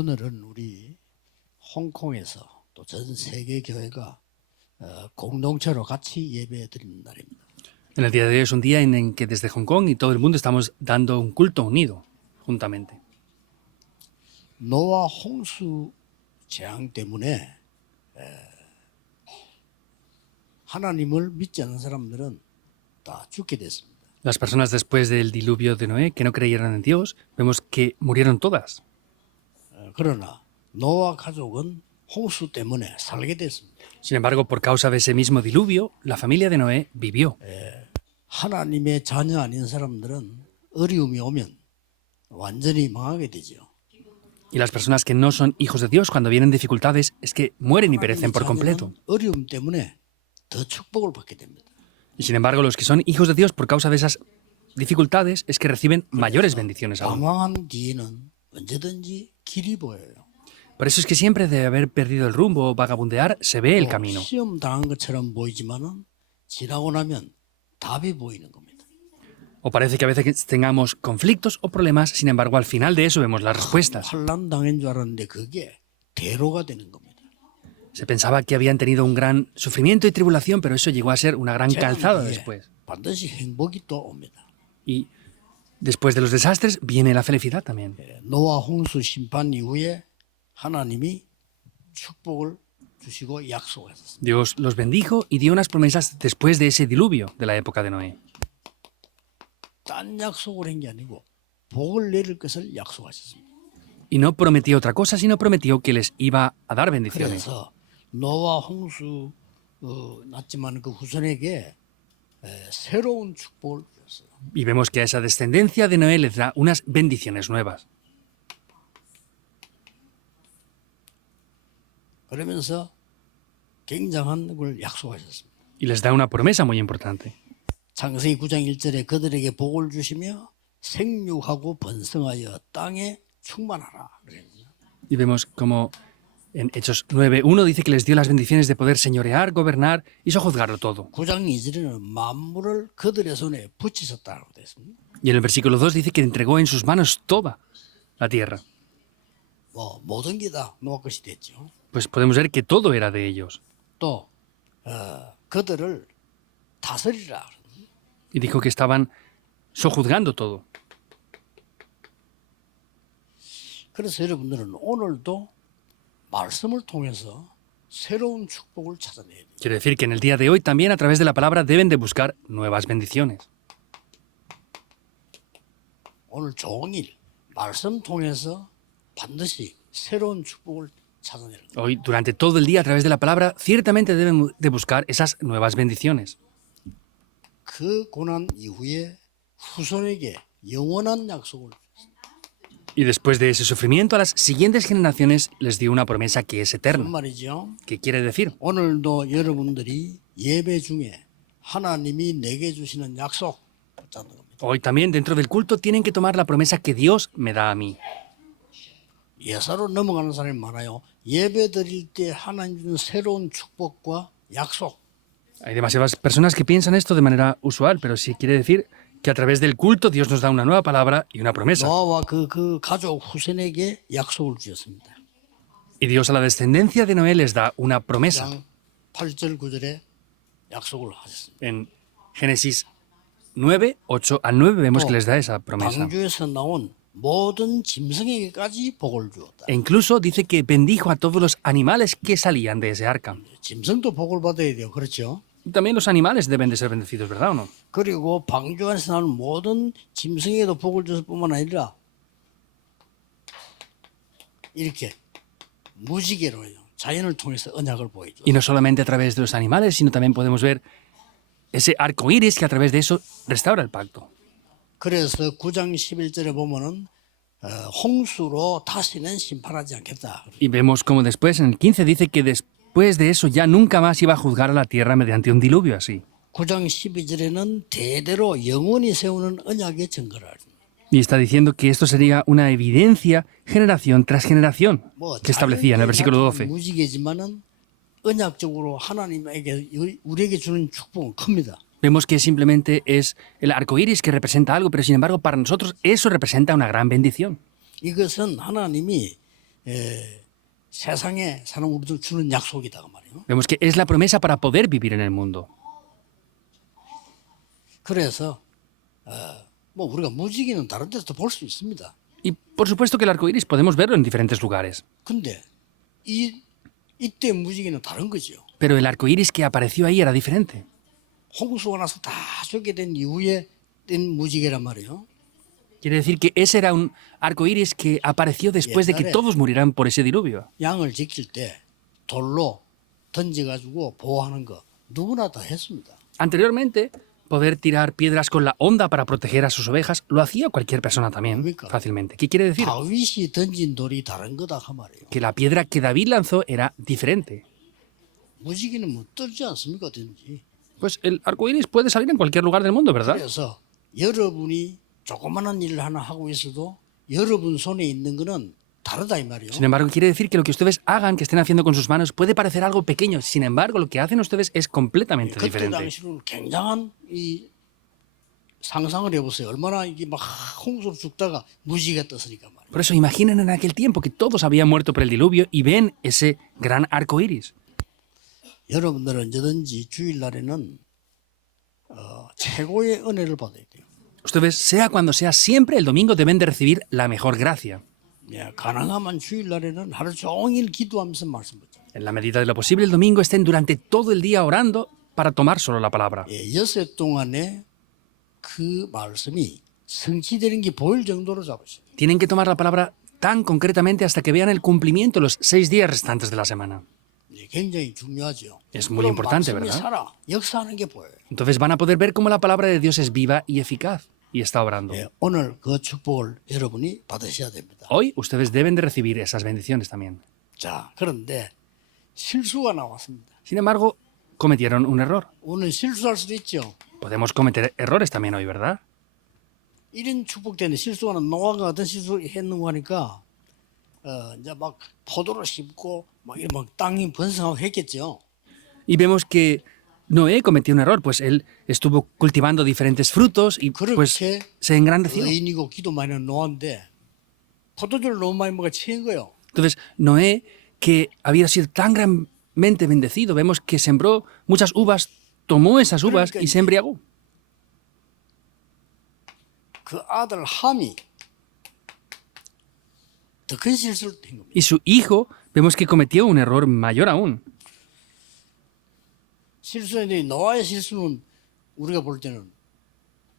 오늘은 우리 홍콩에서 또 전 세계 교회가 공동체로 같이 예배 드리는 날입니다. En el día de hoy es un día en que desde Hong Kong y todo el mundo estamos dando un culto unido, juntamente. 노아 홍수 재앙 때문에 하나님을 믿지 않는 사람들은 다 죽게 됐습니다. Las personas después del diluvio de Noé que no creyeron en Dios, vemos que murieron todas. 그러나 노아 가족은 홍수 때문에 살게 됐습니다. Sin embargo, por causa de ese mismo diluvio, la familia de Noé vivió. 하나님의 자녀 아닌 사람들은 어려움이 오면 완전히 망하게 되죠. Y las personas que no son hijos de Dios, cuando vienen dificultades, es que mueren y perecen por completo. 어려움 때문에 더 축복을 받게 됩니다. Y sin embargo, los que son hijos de Dios, por causa de esas dificultades, es que reciben mayores bendiciones aún. 방황한 뒤에는 언제든지 길이 보여요. Por eso es que siempre de haber perdido el rumbo o vagabundear, se ve el camino. 시험 당한 것처럼 보이지만은 지나고 나면 답이 보이는 겁니다. O parece que a veces tengamos conflictos o problemas, sin embargo, al final de eso vemos las respuestas. 환난 당한 줄 알았는데 그게 대로가 되는 겁니다. Se pensaba que habían tenido un gran sufrimiento y tribulación, pero eso llegó a ser una gran calzada después. 반드시 행복이 또 옵니다. Y después de los desastres viene la felicidad también. 노아 홍수 심판 이후에 하나님이 축복을 주시고 약속하셨습니다. Dios los bendijo y dio unas promesas después de ese diluvio de la época de Noé. 딴 약속을 한 게 아니고 복을 내릴 것을 약속하셨습니다. Y no prometió otra cosa, sino prometió que les iba a dar bendiciones. 그래서 노아 홍수 났지만 그 후손에게 새로운 축복을 주셨어요. Y vemos que a esa descendencia de Noé les da unas bendiciones nuevas. 그러면서 굉장한 걸 약속하셨습니다. Y les da una promesa muy importante. 창세기 9장 1절에 그들에게 복을 주시며 생육하고 번성하여 땅에 충만하라. Y vemos como en Hechos 9:1 dice que les dio las bendiciones de poder señorear, gobernar y sojuzgarlo todo. 9장 2절에는 만물을 그들의 손에 붙이셨다고 됐습니다. Y en el versículo 2 dice que entregó en sus manos toda la tierra. 모든 게 다 노아 것이 됐죠. Pues podemos ver que todo era de ellos. 또 그들을 다스리라. Y dijo que estaban sojuzgando todo. 그래서 여러분들은 오늘도 말씀을 통해서 새로운 축복을 찾아내야 돼요. Quiere decir que en el día de hoy también a través de la palabra deben de buscar nuevas bendiciones. 오늘 종일 말씀 통해서 반드시 새로운 축복을 찾아내는 거예요. Hoy, durante todo el día, a través de la palabra, ciertamente deben de buscar esas nuevas bendiciones. 그 고난 이후에 후손에게 영원한 약속을 Y después de ese sufrimiento, a las siguientes generaciones les dio una promesa que es 무슨 eterna. 말이죠? ¿Qué quiere decir? 오늘도 여러분들이 예배 중에 하나님이 내게 주시는 약속 붙잡는 겁니다. Hoy también, dentro del culto, tienen que tomar la promesa que Dios me da a mí. 예사로 넘어가는 사람이 많아요. 예배 드릴 때 하나님 주는 새로운 축복과 약속. Hay demasiadas personas que piensan esto de manera usual, pero sí quiere decir que a través del culto Dios nos da una nueva palabra y una promesa. 노아와 그 가족 후손에게 약속을 주셨습니다. Y Dios a la descendencia de Noé les da una promesa. 8절 9절에 약속을 하셨습니다. En Génesis 9, 8 al 9 vemos que les da esa promesa. 방주에서 나온 모든 짐승에게까지 복을 주었다. E incluso dice que bendijo a todos los animales que salían de ese arca. 짐승도 복을 받아야 돼요. 그렇죠? Y también los animales deben de ser bendecidos, ¿verdad o no? 그리고 방주 안에서 나온 모든 짐승에도 복을 줬을 뿐만 아니라 이렇게 무지개로요. 자연을 통해서 언약을 보여줘. Y no solamente a través de los animales, sino también podemos ver ese arco iris que a través de eso restaura el pacto. 그래서 9장 11절에 보면은 홍수로 다시는 심판하지 않겠다. Y vemos como después, en el 15, dice que después de eso ya nunca más iba a juzgar a la tierra mediante un diluvio así. 9장 12절에는 대대로 영원히 세우는 언약의 증거를. Y está diciendo que esto sería una evidencia generación tras generación que establecía en el versículo 12. 무지개지만은 언약적으로 하나님에게 우리에게 주는 축복은 큽니다. Vemos que simplemente es el arco iris que representa algo, pero sin embargo para nosotros eso representa una gran bendición. 이것은 하나님이 세상에 사는 우리들 주는 약속이다 그 말이에요. Vemos que es la promesa para poder vivir en el mundo. 그래서 뭐 우리가 무지개는 다른 데서도 볼 수 있습니다. Y por supuesto que el arco iris podemos verlo en diferentes lugares. 근데 이때 무지개는 다른 거죠. Pero el arco iris que apareció ahí era diferente. 홍수가 나서 다 쏟게 된 이후에 된 무지개란 말이에요. Quiere decir que ese era un arco iris que apareció después de que todos murieran por ese diluvio. 양을 지킬 때 돌로 던져가지고 보호하는 거 누구나 다 했습니다. Anteriormente, poder tirar piedras con la honda para proteger a sus ovejas lo hacía cualquier persona también, fácilmente. ¿Qué quiere decir? 다윗이 던진 돌이 다른 거다 그 말이에요. Que la piedra que David lanzó era diferente. 무지개는 뭐 떨지 않습니까, 어든지. Pues el arco iris puede salir en cualquier lugar del mundo, ¿verdad? 그래서 여러분이 조그마한 일을 하나 하고 있어도 여러분 손에 있는 거는 다르다 이 말이에요. Sin embargo, quiere decir que lo que ustedes hagan, que estén haciendo con sus manos, puede parecer algo pequeño. Sin embargo, lo que hacen ustedes es completamente 그때 diferente. 당시는 굉장한 이 상상을 해보세요. 얼마나 이게 막 홍수로 죽다가 무지개가 떴으니까 말이에요. Por eso imaginen en aquel tiempo que todos habían muerto por el diluvio y ven ese gran arco iris. 여러분들은 언제든지 주일날에는 최고의 은혜를 받아야 돼요. Ustedes, sea cuando sea, siempre el domingo deben de recibir la mejor gracia. 예, 가능하면 주일날에는 하루 종일 기도하면서 말씀 듣죠. En la medida de lo posible, el domingo estén durante todo el día orando para tomar solo la palabra. 예, 여섯 동안에 그 말씀이 성취되는 게 보일 정도로 잡으세요. Tienen que tomar la palabra tan concretamente hasta que vean el cumplimiento los 6 días restantes de la semana. 예, 굉장히 중요하죠. Es muy 그럼 importante, 말씀이 ¿verdad? 살아 역사하는 게 보여요. Entonces van a poder ver cómo la palabra de Dios es viva y eficaz y está obrando. 예, 오늘 그 축복을 여러분이 받으셔야 됩니다. Hoy ustedes deben de recibir esas bendiciones también. 자, 그런데 실수가 나왔습니다. Sin embargo, cometieron un error. 오늘 실수할 수도 있죠. Podemos cometer errores también hoy, ¿verdad? 이런 축복되는 실수하는 노아가 어떤 실수 했는고 하니까 이제 막 포도를 심고 막 이런 막 땅이 번성하고 했겠죠. Y vemos que Noé cometió un error, pues él estuvo cultivando diferentes frutos y pues 그렇게 se engrandeció. 의인이고 기도 많이 하는 노아인데 포도주를 너무 많이 먹어 취한 거예요. Entonces, Noé, que había sido tan grandemente bendecido, vemos que sembró muchas uvas, tomó esas uvas y se embriagó. 그 아들 함이 더 큰 실수를 한 겁니다. Y su hijo, vemos que cometió un error mayor aún. 실수했는데 노아의 실수는 우리가 볼 때는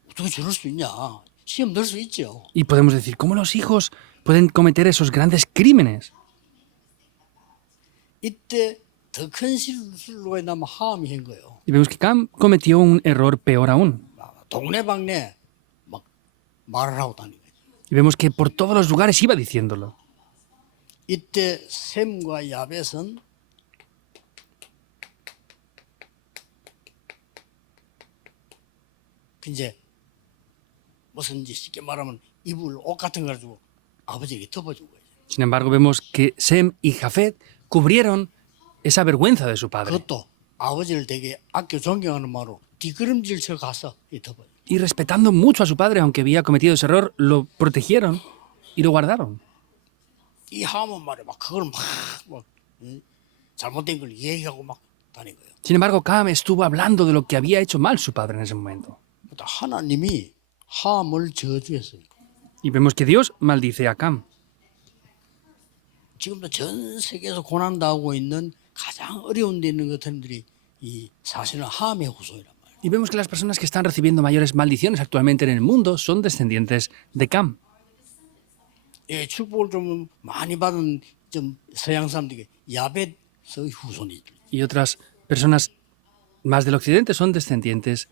어떻게 저럴 수 있냐. 시험 넣을 수 있죠. Y podemos decir, ¿cómo los hijos pueden cometer esos grandes crímenes? 이때 더 큰 실수로 인하면 함이 한 거예요. Y vemos que Cam cometió un error peor aún. 동네방네 막 말을 하고 다니는 거예요. Y vemos que por todos los lugares iba diciéndolo. 이때 셈과 야벳은 이제 무슨 이제 쉽게 말하면 이불 옷 같은 거 가지고 아버지에게 덮어준 거예요. Sin embargo, vemos que Sem y Jafet cubrieron esa vergüenza de su padre. 그것도 아버지를 되게 아껴 존경하는 말로 뒷걸음질 쳐 가서 덮어요. Y respetando mucho a su padre, aunque había cometido ese error, lo protegieron y lo guardaron. 이 함은 말이야 막 그걸 막 잘못된 걸 얘기하고 막 다닌 거예요. Sin embargo, Cam estuvo hablando de lo que había hecho mal su padre en ese momento. 하나님이 함을 저주했어요. Y vemos que Dios maldice a Cam. 지금도 전 세계에서 고난당하고 있는 가장 어려운 데 있는 것들이 이 사실은 함의 후손이란 말이에요. Y vemos que las personas que están recibiendo mayores maldiciones actualmente en el mundo son descendientes de Cam. 예, 축복을 좀 많이 받은 좀 서양 사람들이 야벳의 후손이죠. Y otras personas más del occidente son descendientes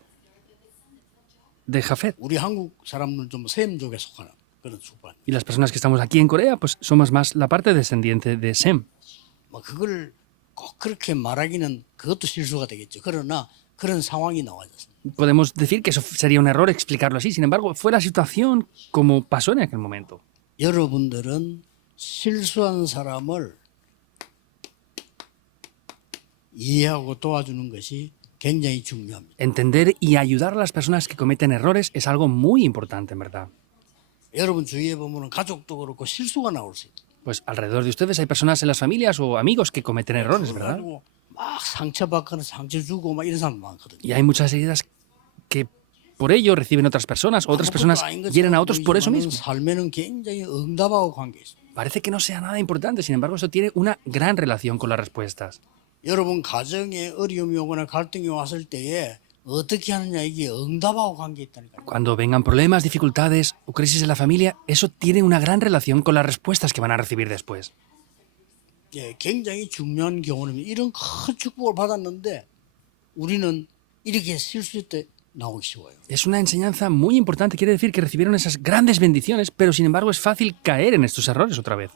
de Jafet. 우리 한국 사람들은 좀 셈족에 속하는 그런 축복. Y las personas que estamos aquí en Corea, pues somos más la parte descendiente de Sem. 뭐 그걸 꼭 그렇게 말하기는 그것도 실수가 되겠죠. 그러나 그런 상황이 나와졌습니다. Podemos decir que eso sería un error explicarlo así. Sin embargo, fue la situación como pasó en aquel momento. 여러분들은 실수한 사람을 이해하고 도와주는 것이 굉장히 중요합니다. Entender y ayudar a las personas que cometen errores es algo muy importante, en verdad. 여러분 주위에 보면 가족도 그렇고 실수가 나올 수 있어요. Pues alrededor de ustedes hay personas en las familias o amigos que cometen errores, ¿verdad? 그래가지고 막 상처받거나 상처 주고 막 이런 사람 많거든요. Y hay muchas heridas que por ello reciben otras personas, o otras 아무것도 personas 아닌 hieren a 것처럼 otros por eso 보이지만은 mismo. 삶에는 굉장히 응답하고 관계 있어요. Parece que no sea nada importante, sin embargo, eso tiene una gran relación con las respuestas. 여러분 가정에 어려움이 오거나 갈등이 왔을 때에 어떻게 하느냐 이게 응답하고 관계 있다니까요. Cuando vengan problemas, dificultades o crisis en la familia, eso tiene una gran relación con las respuestas que van a recibir después. 예, 굉장히 중요한 경우는 이런 큰 축복을 받았는데 우리는 이렇게 실수할 때 나오기 쉬워요. Es una enseñanza muy importante, quiere decir que recibieron esas grandes bendiciones, pero sin embargo es fácil caer en estos errores otra vez.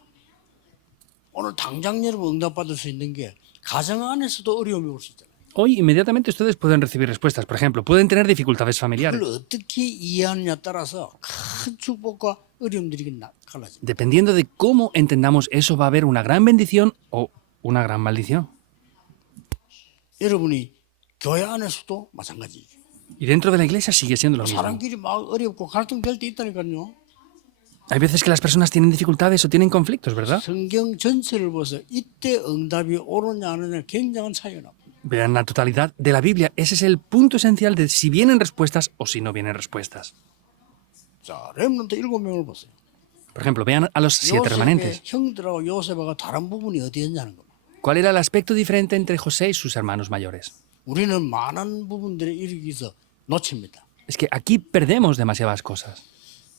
오늘 당장 여러분 응답받을 수 있는 게 가정 안에서도 어려움이 올 수 있잖아요. Hoy inmediatamente ustedes pueden recibir respuestas. Por ejemplo, pueden tener dificultades familiares. 그걸 어떻게 이해하느냐에 따라서 큰 축복과 어려움들이 갈라집니다. Dependiendo de cómo entendamos eso, va a haber una gran bendición o una gran maldición. 여러분이 교회 안에서도 마찬가지죠. Y dentro de la iglesia sigue siendo lo mismo. 사람끼리 막 어렵고 갈등될 때 있다니까요. Hay veces que las personas tienen dificultades o tienen conflictos, ¿verdad? 성경 전체를 보서 이때 응답이 오느냐 안 오느냐 굉장한 차이가 납니다. Vean la totalidad de la Biblia. Ese es el punto esencial de si vienen respuestas o si no vienen respuestas. 자, 렘넌트 7명을 보세요. Por ejemplo, vean a los 7 요셉의 remanentes. 형들하고 요셉하고 다른 부분이 어디였냐는 겁니다. ¿Cuál era el aspecto diferente entre José y sus hermanos mayores? 우리는 많은 부분들을 일으키서 놓칩니다. Es que aquí perdemos demasiadas cosas.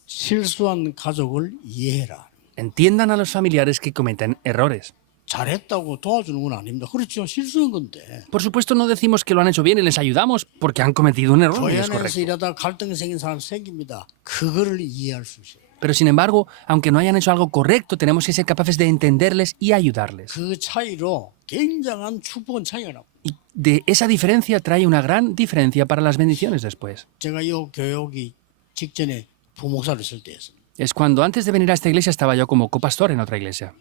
실수한 가족을 이해해라. Entiendan a los familiares que cometen errores. 잘했다고 도와주는 건 아닙니다. 그렇죠. 실수한 건데. Por supuesto, no decimos que lo han hecho bien y les ayudamos porque han cometido un error y 교회 es 안에서 correcto. 일하다가 갈등이 생긴 사람 생깁니다. 그거를 이해할 수 있어요. Pero sin embargo, aunque no hayan hecho algo correcto, tenemos que ser capaces de entenderles y ayudarles. 그 차이로 굉장한 축복은 차이가 나고. Y de esa diferencia trae una gran diferencia para las bendiciones después. 제가 이 교회 오기 직전에 부목사를 쓸 때였습니다. Es cuando antes de venir a esta iglesia estaba yo como copastor en otra iglesia.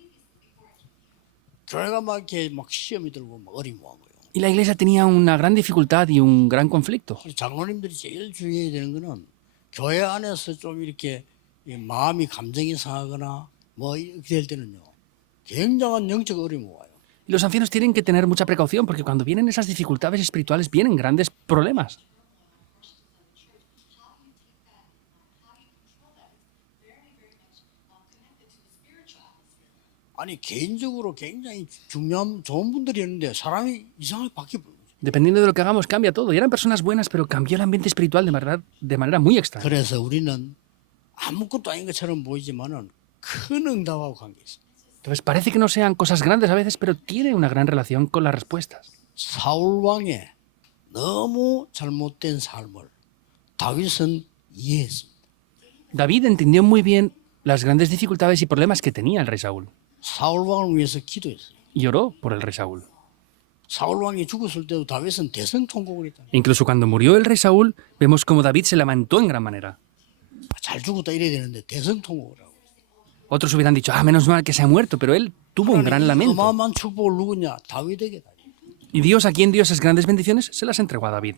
교회가 막 이렇게 막 시험이 들고 막 어림모한 거예요. Y la iglesia tenía una gran dificultad y un gran conflicto. 우리 장로님들이 제일 주의해야 되는 거는 교회 안에서 좀 이렇게 이 마음이 감정이 상하거나 뭐 이렇게 될 때는요. 굉장한 영적 어려움이 와요. Y los ancianos tienen que tener mucha precaución porque cuando vienen esas dificultades espirituales vienen grandes problemas. 아니 개인적으로 굉장히 중요한 좋은 분들이었는데 사람이 이상하게 바뀌어 버려요. Dependiendo de lo que hagamos, cambia todo. Y eran personas buenas, pero cambió el ambiente espiritual de manera muy extraña. 그래서 우리는 아무것도 아닌 것처럼 보이지만은 큰 응답하고 관계 있어요. Entonces parece que no sean cosas grandes a veces, pero tiene una gran relación con las respuestas. 사울 왕의 너무 잘못된 삶을 다윗은 이해했습니다. David entendió muy bien las grandes dificultades y problemas que tenía el rey Saúl. 사울 왕을 위해서 기도했어요. Y oró por el rey Saúl. 사울 왕이 죽었을 때도 다윗은 대성통곡을 했다. Incluso cuando murió el rey Saúl, vemos como David se lamentó en gran manera. 잘 죽었다 이래야 되는데 대성통곡을 하고. Otros hubieran dicho, menos mal que se ha muerto, pero él tuvo un gran lamento. 어마어마한 축복을 누구냐? 다윗에게 다. Y Dios, a quien dio esas grandes bendiciones, se las entregó a David.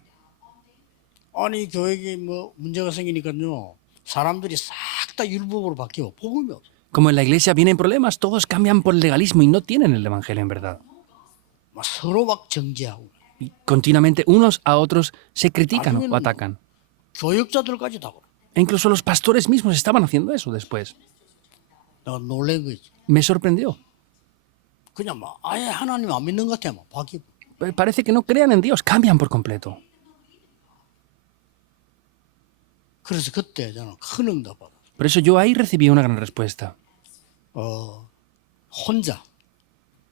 아니 교회에 뭐 문제가 생기니까요. 사람들이 싹 다 율법으로 바뀌어 복음이 없어. Como en la iglesia vienen problemas, todos cambian por el legalismo y no tienen el evangelio en verdad. 막 서로 막 정죄하고. Y continuamente unos a otros se critican o atacan. 교역자들까지 다 그래. E incluso los pastores mismos estaban haciendo eso después. 내가 놀란 거지. Me sorprendió. 그냥 막 아예 하나님 안 믿는 것 같아 막 바뀌어. Parece que no crean en Dios, cambian por completo. 그래서 그때 저는 큰 응답 받았어요. Por eso yo ahí recibí una gran respuesta. 혼자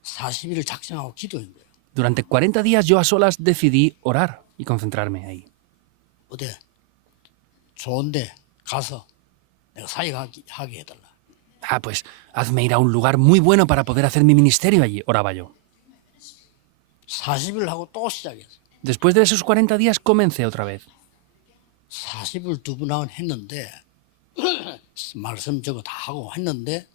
40일을 작정하고 기도한 거예요. Durante 40 días yo a solas decidí orar y concentrarme ahí. 어때? 좋은데 가서 내가 사역하게 해달라. Pues hazme ir a un lugar muy bueno para poder hacer mi ministerio allí, oraba yo. 40일 하고 또 시작했어요. Después de esos 40 días comencé otra vez. 40일 두 번 하고 했는데 말씀 저거 다 하고 했는데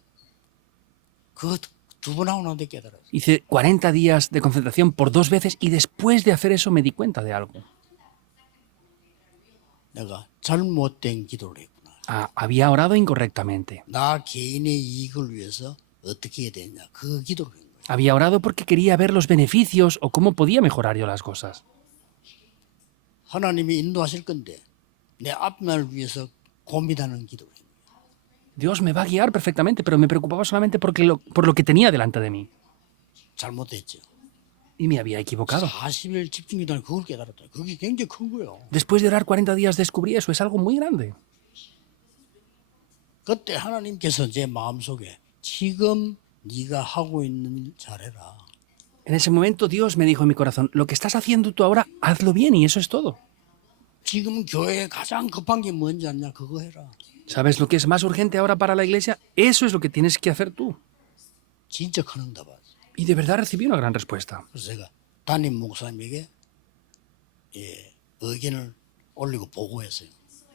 그거 두 번 하고 나는데 깨달았어요. Hice 40 días de concentración por 2 veces y después de hacer eso me di cuenta de algo. 내가 잘못된 기도를 했구나. Había orado incorrectamente. 나 개인의 이익을 위해서 어떻게 해야 되냐 그 기도를 한 거예요. Había orado porque quería ver los beneficios o cómo podía mejorar yo las cosas. 하나님이 인도하실 건데 내 앞날을 위해서 고민하는 기도를 해요. Dios me va a guiar perfectamente, pero me preocupaba solamente por lo que tenía delante de mí. 잘못했죠. Y me había equivocado. 40일 집중기도는 그걸 깨달았다. 그게 굉장히 큰 거예요. Después de orar 40 días descubrí eso, es algo muy grande. 그때 하나님께서 제 마음속에 지금 네가 하고 있는 일 잘해라. En ese momento Dios me dijo en mi corazón, lo que estás haciendo tú ahora, hazlo bien y eso es todo. 지금 교회에 가장 급한 게 뭔지 아냐 그거 해라. ¿Sabes lo que es más urgente ahora para la iglesia? Eso es lo que tienes que hacer tú. 진짜 큰 응답 받았어요. Y de verdad recibí una gran respuesta. 그래서 제가 담임 목사님에게 의견을 올리고 보고했어요.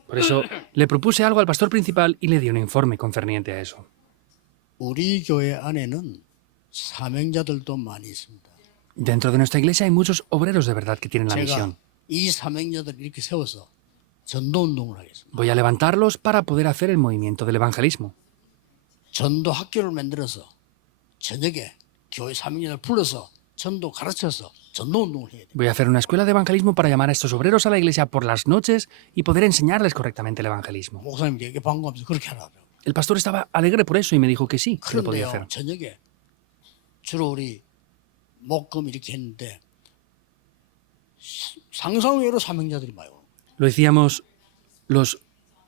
Por eso le propuse algo al pastor principal y le di un informe concerniente a eso. 우리 교회 안에는 사명자들도 많이 있습니다. Dentro de nuestra iglesia hay muchos obreros de verdad que tienen la 제가 misión. 이 사명자들을 이렇게 세워서 전도운동을 하겠습니다. Voy a levantarlos para poder hacer el movimiento del evangelismo. 전도 학교를 만들어서 저녁에 교회 사명자들 불러서 전도 가르쳐서 전도운동을 해야 돼요. Voy a hacer una escuela de evangelismo para llamar a estos obreros a la iglesia por las noches y poder enseñarles correctamente el evangelismo. 목사님께 반가워하면서 그렇게 하라고. El pastor estaba alegre por eso y me dijo que sí, que lo podía 그런데요, hacer. 저녁에 주로 우리 목금 이렇게 했는데 상상 외로 사명자들이 많이 오는 거예요. Lo decíamos los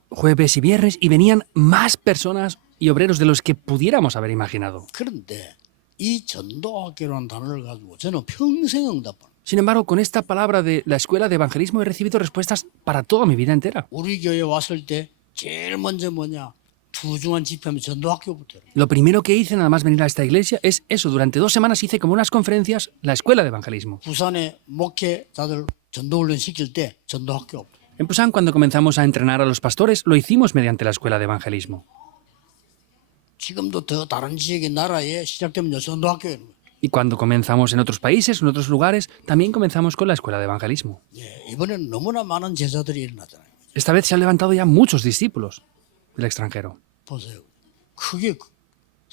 jueves y viernes y venían más personas y obreros de los que pudiéramos haber imaginado. 그런데 이 전도학교라는 단어를 가지고 저는 평생 응답받는. Sin embargo, con esta palabra de la escuela de evangelismo he recibido respuestas para toda mi vida entera. 우리 교회 왔을 때 제일 먼저 뭐냐 투중한 집회하면 전도학교부터 해요. Lo primero que hice nada más venir a esta iglesia es eso. Durante 2 semanas hice como unas conferencias la escuela de evangelismo. 부산에 목회자들 전도훈련 시킬 때 전도학교부터. En Pusan, cuando comenzamos a entrenar a los pastores, lo hicimos mediante la escuela de evangelismo. 지금도 더 다른 지역의 나라에 시작되면 전도학교에 있는 거예요. Y cuando comenzamos en otros países, en otros lugares, también comenzamos con la escuela de evangelismo. 예, 이번에는 너무나 많은 제자들이 일어나잖아요. Esta vez se han levantado ya muchos discípulos del extranjero. 보세요. 그게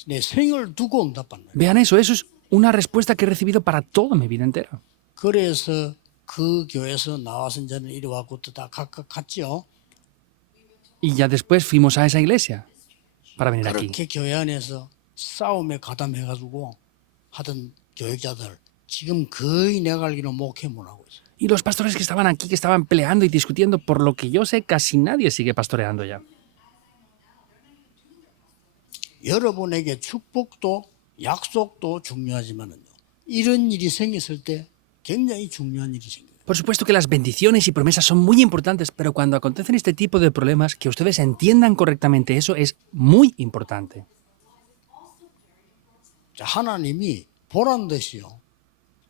내 생을 두고 응답받는 거예요. Vean eso es una respuesta que he recibido para toda mi vida entera. 그래서 그 교회에서 나와서 이제는 이리 와고 또 다 각각 갔죠. Y ya después fuimos a esa iglesia para venir aquí. 그렇게 교회 안에서 싸움에 가담해가지고 하던 교육자들 지금 거의 내가 알기로는 목회 못 하고 있어요. Y los pastores que estaban aquí, que estaban peleando y discutiendo, por lo que yo sé, casi nadie sigue pastoreando ya. 여러분에게 축복도 약속도 중요하지만은요. 이런 일이 생겼을 때 굉장히 중요한 일이 생겨요. Por supuesto que las bendiciones y promesas son muy importantes, pero cuando acontecen este tipo de problemas, que ustedes entiendan correctamente eso es muy importante. 자, 하나님이 보란 듯이요.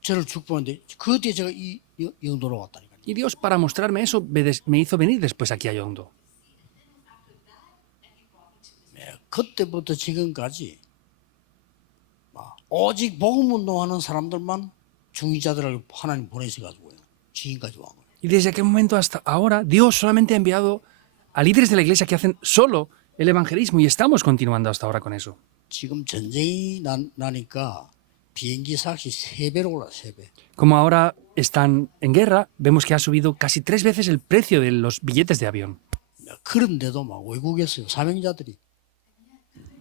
저를 축복하는데 그때 제가 이 영도로 왔다니까요. Y Dios, para mostrarme eso, me hizo venir después aquí a Yondo. 네, 그때부터 지금까지 오직 복음 운동하는 사람들만 중위자들을 하나님 보내셔가지고요. 지금까지 온 거예요. Y desde aquel momento hasta ahora, Dios solamente ha enviado a líderes de la iglesia que hacen solo el evangelismo y estamos continuando hasta ahora con eso. 지금 전쟁이 나니까 비행기 삭이 3배로 올라 3배. Como ahora están en guerra, vemos que ha subido casi 3 veces el precio de los billetes de avión. 그런데도 막 외국에서요. 사명자들이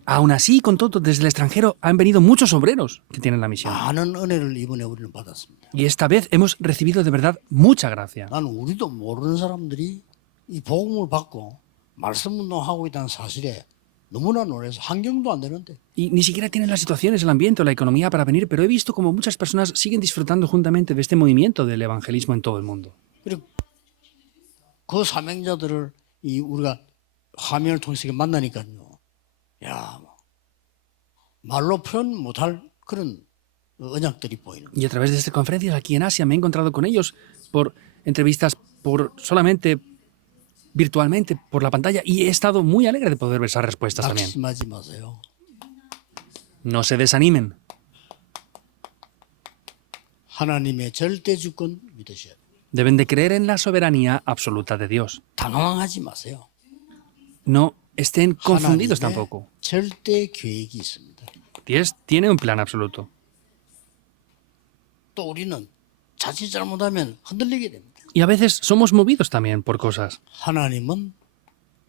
Aún así, con todo, desde el extranjero han venido muchos obreros que tienen la misión. 많은 은혜를 이번에 우리는 받았습니다. Y esta vez hemos recibido de verdad mucha gracia. 나는 우리도 모르는 사람들이 이 복음을 받고 말씀 운동하고 있다는 사실에 너무나 놀라서 환경도 안 되는데 Y ni siquiera tienen las situaciones, el ambiente o la economía para venir, pero he visto como muchas personas siguen disfrutando juntamente de este movimiento del evangelismo en todo el mundo. 그리고 그 사명자들을 우리가 화면을 통해서 만나니까요. 야, 말로 표현 못할 그런 언약들이 보이는 거예요. Y a través de estas conferencias aquí en Asia me he encontrado con ellos por entrevistas, por solamente virtualmente, por la pantalla, y he estado muy alegre de poder ver esas respuestas también. 낙심하지 마세요. No se desanimen. 하나님의 절대 주권 믿으셔야 돼요. Deben de creer en la soberanía absoluta de Dios. 당황하지 마세요. No estén confundidos 하나님의 tampoco. 절대 계획이 있습니다. Dios tiene un plan absoluto. 또 우리는 자칫 잘못하면 흔들리게 됩니다. Y a veces somos movidos también por cosas. 하나님은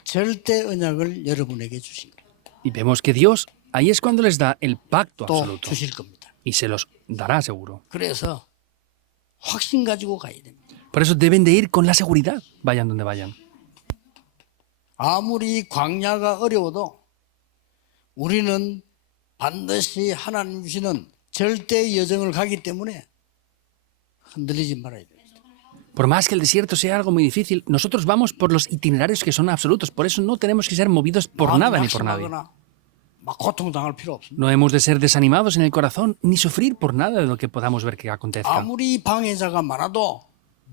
절대 언약을 여러분에게 주신 거예요. Y vemos que Dios, ahí es cuando les da el pacto 또 absoluto. 주실 겁니다. Y se los dará seguro. 그래서 확신 가지고 가야 됩니다. Por eso deben de ir con la seguridad, vayan donde vayan. 아무리 광야가 어려워도 우리는 반드시 하나님 주시는 절대 여정을 가기 때문에 흔들리지 말아야 됩니다. Por más que el desierto sea algo muy difícil, nosotros vamos por los itinerarios que son absolutos. Por eso no tenemos que ser movidos por nada ni por nadie. 낙심하거나 막 고통당할 필요 없습니다. No hemos de ser desanimados en el corazón ni sufrir por nada de lo que podamos ver que acontezca. 아무리 방해자가 많아도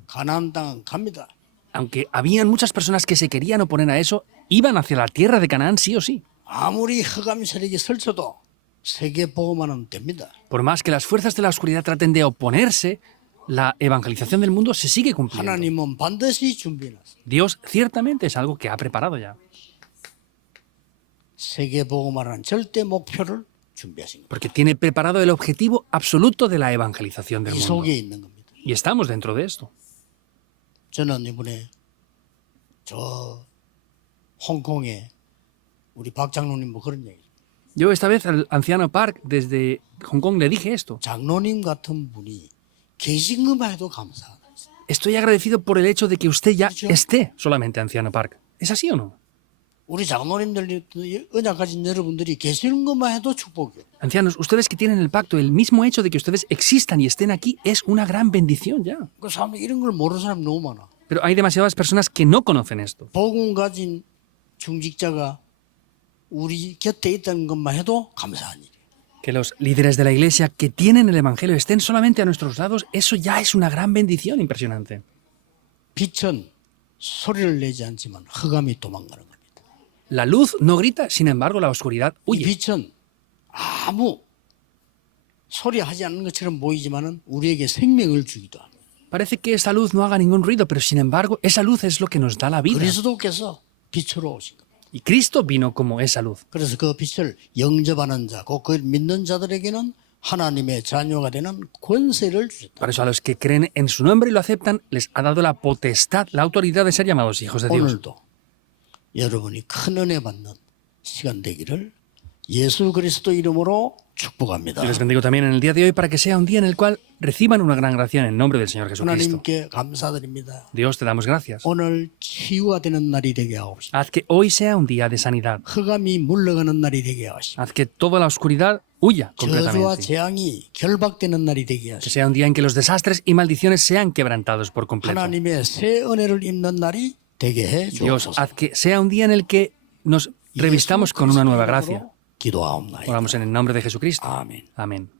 가나안 땅은 갑니다. Aunque habían muchas personas que se querían oponer a eso, iban hacia la tierra de Canaán sí o sí. 아무리 흑암 세력이 설쳐도 세계 보고만은 됩니다. Por más que las fuerzas de la oscuridad traten de oponerse, la evangelización del mundo se sigue cumpliendo. 하나님은 반드시 준비해놨습니다. Dios ciertamente es algo que ha preparado ya. 세계 보고만은 절대 목표를 준비하신 겁니다. Porque tiene preparado el objetivo absoluto de la evangelización del 이 mundo. 속에 있는 겁니다. Y estamos dentro de esto. 저는 이번에 저 홍콩에 우리 박 장로님 뭐 그런 얘기. Yo esta vez al anciano Park desde Hong Kong le dije esto. 장로님 같은 분이 계신 것만 해도 감사하다. Estoy agradecido por el hecho de que usted ya ¿Dicho? esté solamente anciano Park. ¿Es así o no? 우리 장로님들 언약 가진 여러분들이 계시는 것만 해도 축복이에요. Ancianos, ustedes que tienen el pacto, el mismo hecho de que ustedes existan y estén aquí es una gran bendición ya. 그 사람 이런 걸 모르는 사람 너무 많아. Pero hay demasiadas personas que no conocen esto. 복음 가진 중직자가 우리 곁에 있다는 것만 해도 감사한 일이에요. Que los líderes de la iglesia que tienen el evangelio estén solamente a nuestros lados, eso ya es una gran bendición impresionante. 빛은 소리를 내지 않지만 흑암이 도망가는 겁니다. La luz no grita, sin embargo, la oscuridad 이 huye. 빛은 아무 소리하지 않는 것처럼 보이지만은 우리에게 생명을 주기도 합니다. Parece que esa luz no haga ningún ruido, pero sin embargo, esa luz es lo que nos da la vida. 그리스도께서 빛으로 오신 겁니다. Y Cristo vino como esa luz. 그래서 그 빛을 영접하는 자, 곧 그걸 믿는 자들에게는 하나님의 자녀가 되는 권세를 주셨다. Por eso a los que creen en su nombre y lo aceptan, les ha dado la potestad, la autoridad de ser llamados hijos de Dios. 오늘도 여러분이 큰 은혜 받는 시간 되기를 예수 그리스도 이름으로 축복합니다. Y les bendigo también en el día de hoy para que sea un día en el cual reciban una gran gracia en el nombre del Señor Jesucristo. 하나님께 감사드립니다. Dios, te damos gracias. 오늘 치유가 되는 날이 되게 하옵시다. Haz que hoy sea un día de sanidad. 흑암이 물러가는 날이 되게 하옵시다. Haz que toda la oscuridad huya 저주와 completamente. 재앙이 결박되는 날이 되게 Que 하옵시다. sea un día en que los desastres y maldiciones sean quebrantados por completo. 하나님의 새 은혜를 입는 날이 되게 해 Dios, 주옵소서. haz que sea un día en el que nos revistamos con una nueva gracia. 기도하옵나이다. Oramos en el nombre de Jesucristo. 아멘. Amén.